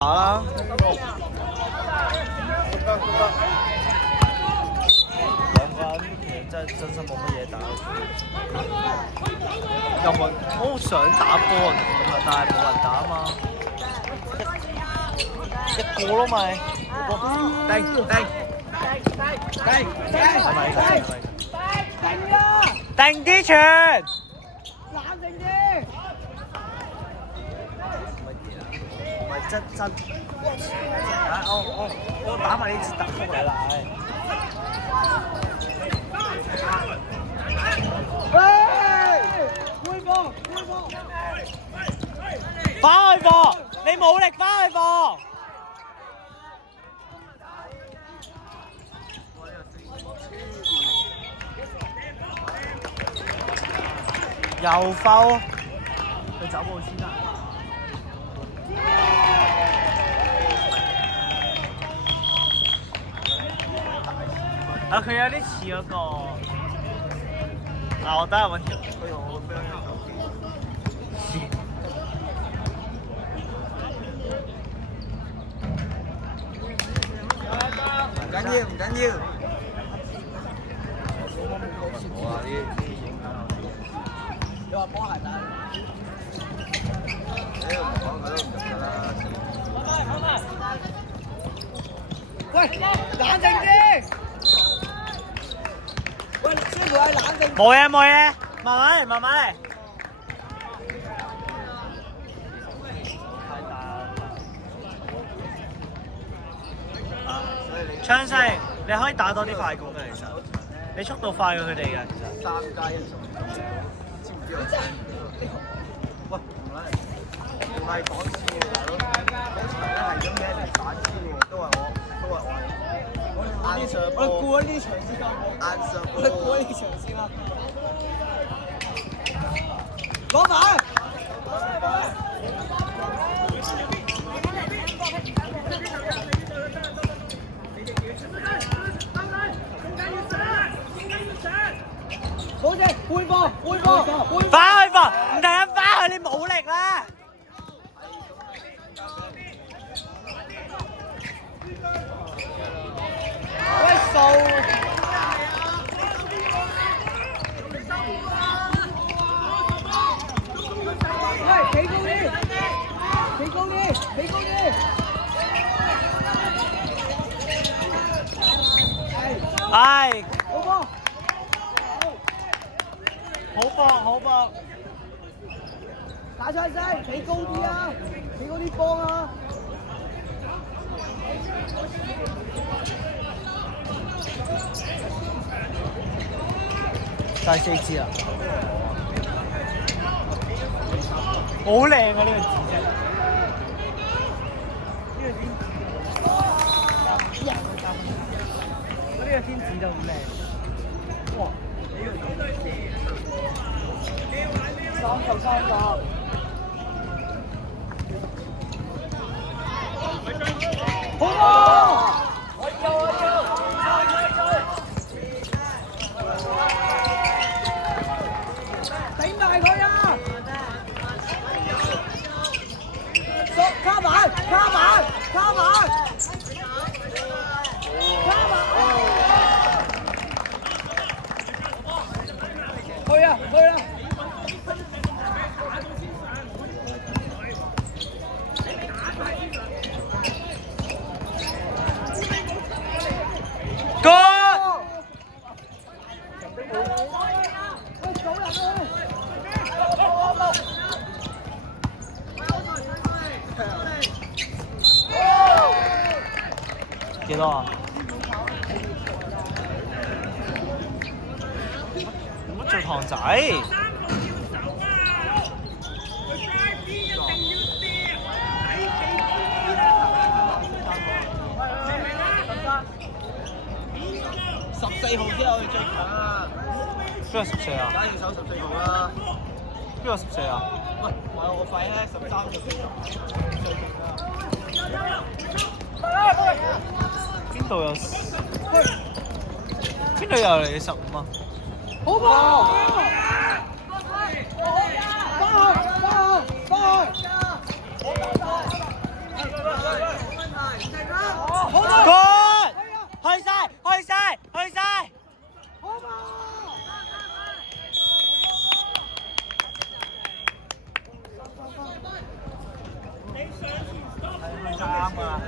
打啦！兩個人其實真心冇乜嘢打，又冇我好想打波咁啊，但係冇人打啊嘛，一個咯咪，定啲傳，冷靜啲。唔係真，我打埋呢次特福嚟啦，換波，翻去課，你冇力翻去課。又摟，佢走步先啦。啊！佢有啲似嗰個，我等下揾條。唔緊要，唔緊要。好啊！呢啲影響我哋。你話波鞋帶？唔講佢都唔入啦。喂，冷靜啲！喂，師傅係冷靜。冇嘢，慢慢嚟，慢慢嚟。昌盛，你可以打多啲快攻嘅，其實你速度快過佢哋嘅，其實。3+1，知唔知啊？喂，唔係講笑喎，大佬，嗰場咧係咁嘅，嚟反超喎，都係我。我估咗呢場先啦，我估咗呢場先啦。攞埋！好嘅，換波！翻去課，唔得翻去，你冇力啦。喂，數！喂，企高啲！係。好波！好搏！打出聲，企高啲啊！企高啲波啊！第4支啦，好靚啊！呢個字真係，呢個天字就好靚。哇！3球3個。好波！頂大佢啊！卡板！去啊！幾多啊？乜做堂仔？14號先我哋最強啊！邊個14啊？打要守14號啦。邊個14啊？喂，話我廢咧13就最強。邊度有你15啊？好波！翻去！啱㗎啦。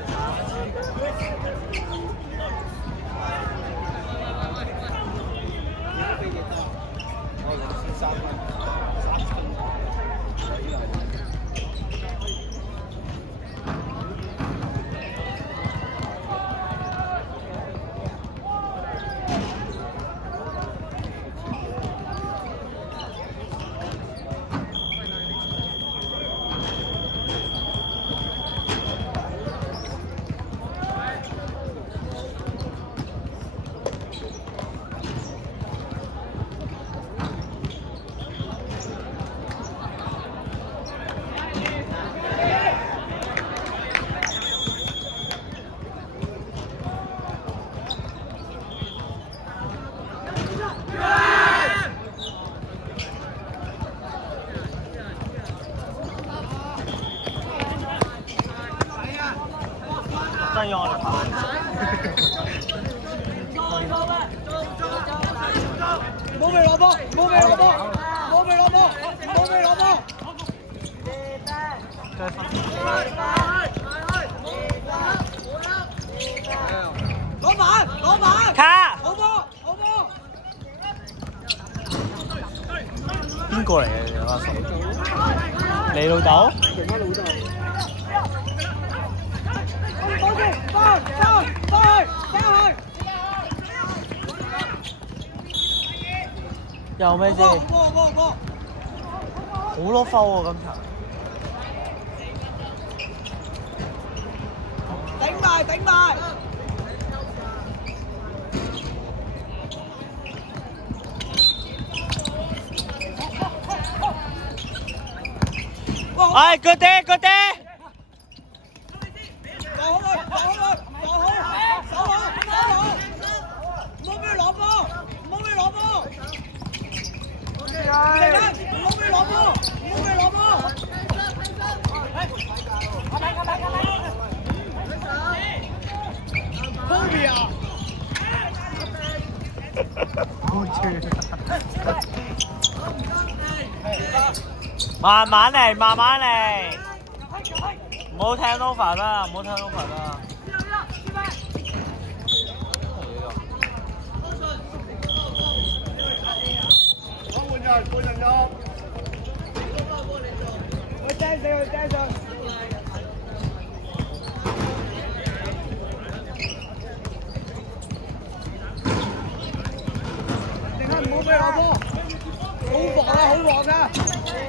真要我哋跑。冇未攞波，冇未攞波，冇未攞波，冇未攞波。攞板，攞板。卡。好波，好波。邊個嚟嘅阿叔？你老豆？有咩啫？好多分喎今場。頂埋，頂埋。哎，good day，good day。慢慢嚟，慢慢嚟，唔好聽 over 啦，唔好聽 over 啦。換人咗。去釘死佢，釘上。定係唔好俾攞波，好忙啊，好忙啊！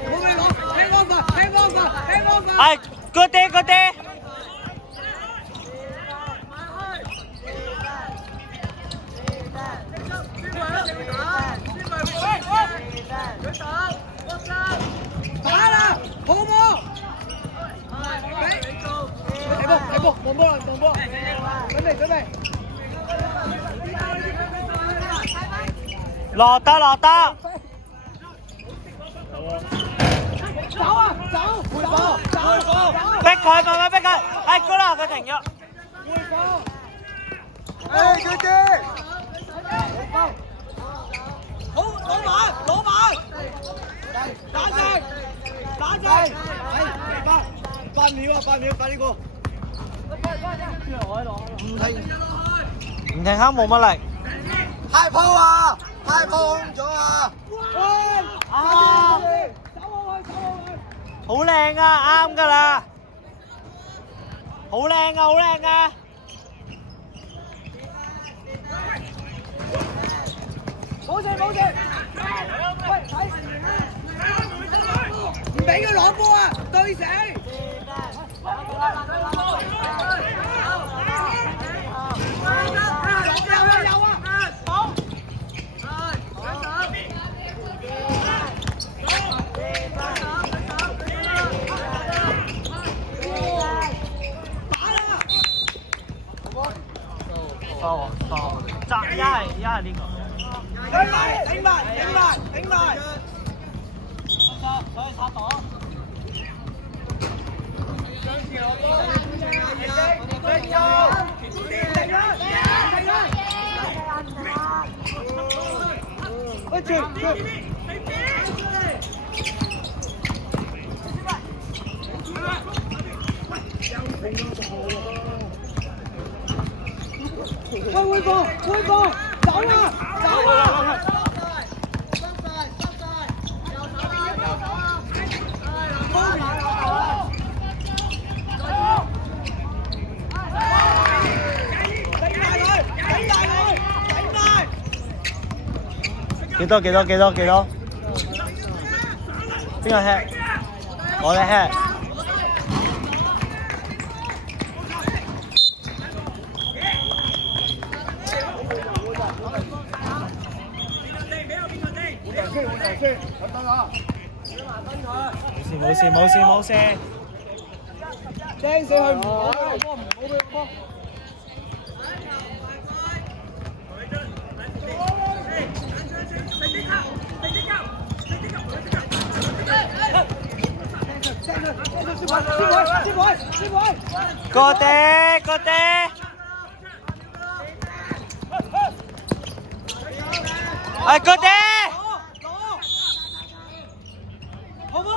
唔好俾攞，聽安法，聽安法，聽安法。係 good day，good day。打啦，好波！睇波，望波啦，望波！準備。落得。走啊，走！逼佢，慢慢逼佢。係 good 啦，佢停咗。誒，佢哋。好，攞板！打正！8秒，快啲過！唔停下冇乜力。太鋪啊！太鋪咗啊！好靚啊，啱㗎啦。好靚啊！冇事！喂，睇！唔俾佢攞波啊！對死！有啊！好！收，一係呢個。頂埋！所以插檔。喂，喂，會放，走啦，走啦！幾多？邊個 hit？ 我哋 hit。冇事。釘死佢唔好俾個波。過地。過地。好波！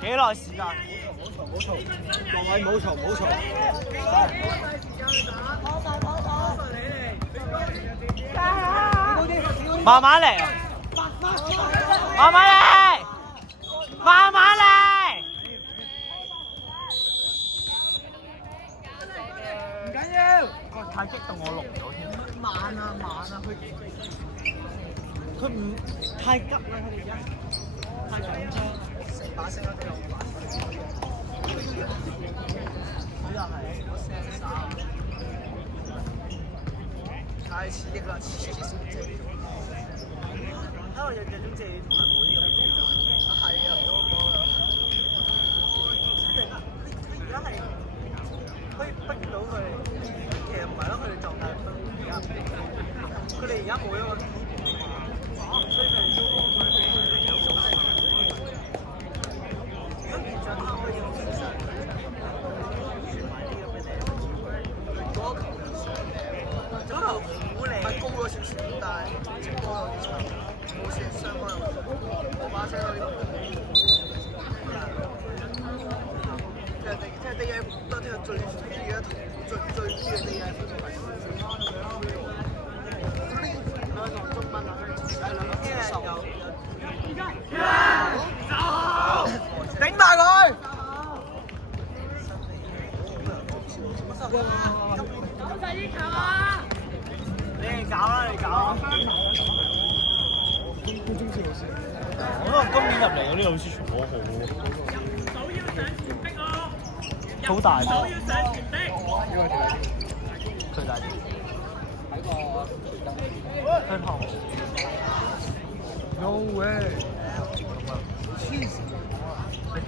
幾耐時間？冇嘈，各位冇嘈。慢慢嚟。唔緊要。太激動，我錄唔到添。慢啊，佢唔太急啦，佢哋而家太緊張，成把聲都有把聲。佢又係太刺激啦，刺激先正。因為有種借同埋冇呢個節奏。係啊，佢而家係可以逼到佢哋，其實唔係咯，佢哋狀態而家佢哋而家冇一個。所以佢哋有組織。如果連上他可以用線上傳埋呢個俾你，嗰球嗰球好靚，係高咗少少，但係直播有啲長，冇線雙方冇把聲咯呢度。聽啲嘢都聽最而家最啲嘅嘢。頂埋佢！你搞啦！我覺得今年入嚟嗰啲老師全部好好，好大。佢大啲。佢頭。No way！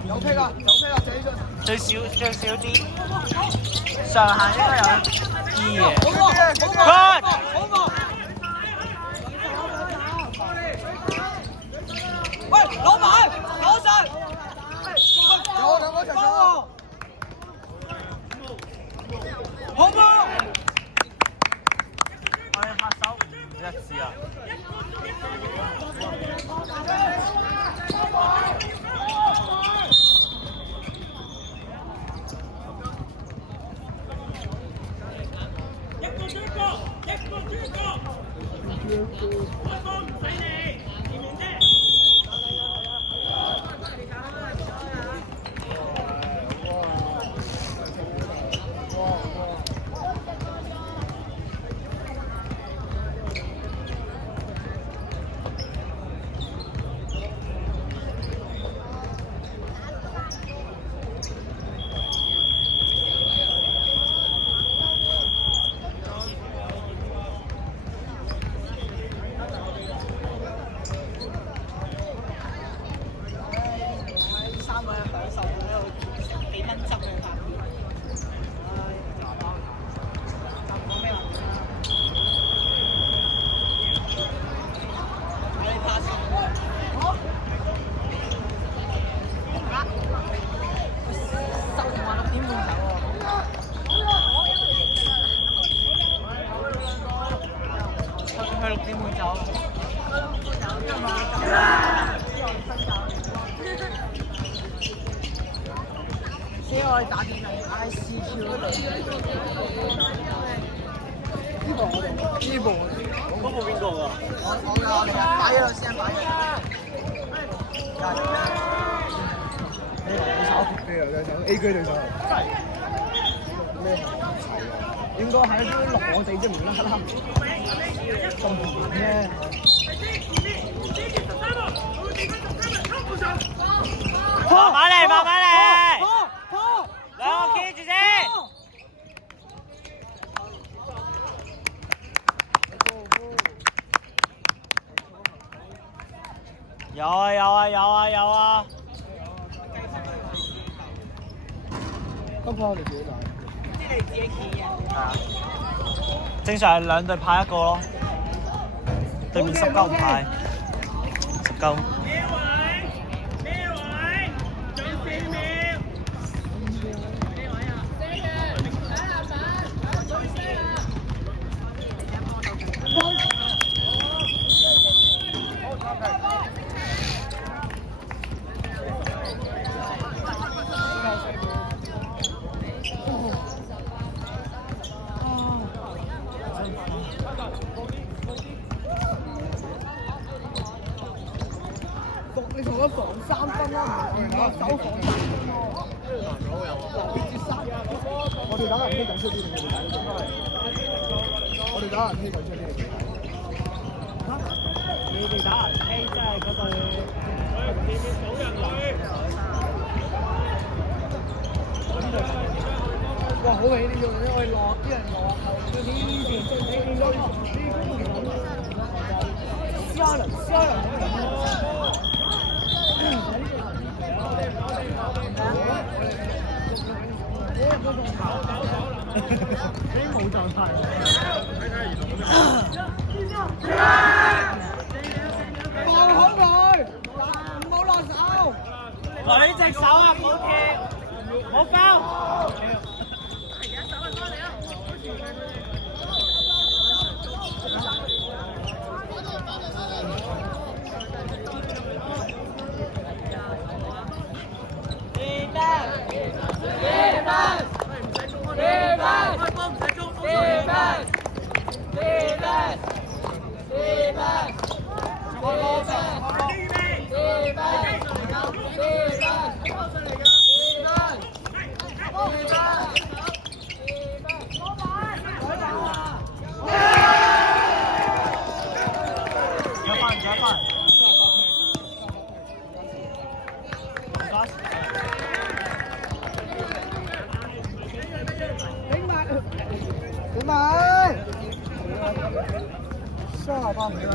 有劈啊！最少啲，上限應該有2嘅。Good！喂，攞埋，攞實！有兩個一齊上喎！好波！我哋拍手唔一致啊！死我打電話 ICQ 嗰度。呢部我哋，呢部我哋。嗰部邊個㗎？我哋擺咗落先，擺咗。你炒對啊？對手 A 區對手。咩？應該係啲落我哋啫，無啦啦。咁咩？慢慢嚟，慢慢嚟。兩個 keep 住先。有啊有啊有啊有啊！不過我哋自己打。即係你自己企嘅。係啊。正常係兩隊派一個咯。對面19唔派。19。你同我防3分啦，唔係手防3分喎。我哋打人機緊出啲定你哋打？我哋打人機緊出啲。你哋打人機即係嗰隊。哇！好味呢種，因為落啲人落後，佢點以前最尾應該呢個人。冇狀態。放好佢，唔好落手。舉隻手啊！唔好跳，唔好交。頂埋，下班唔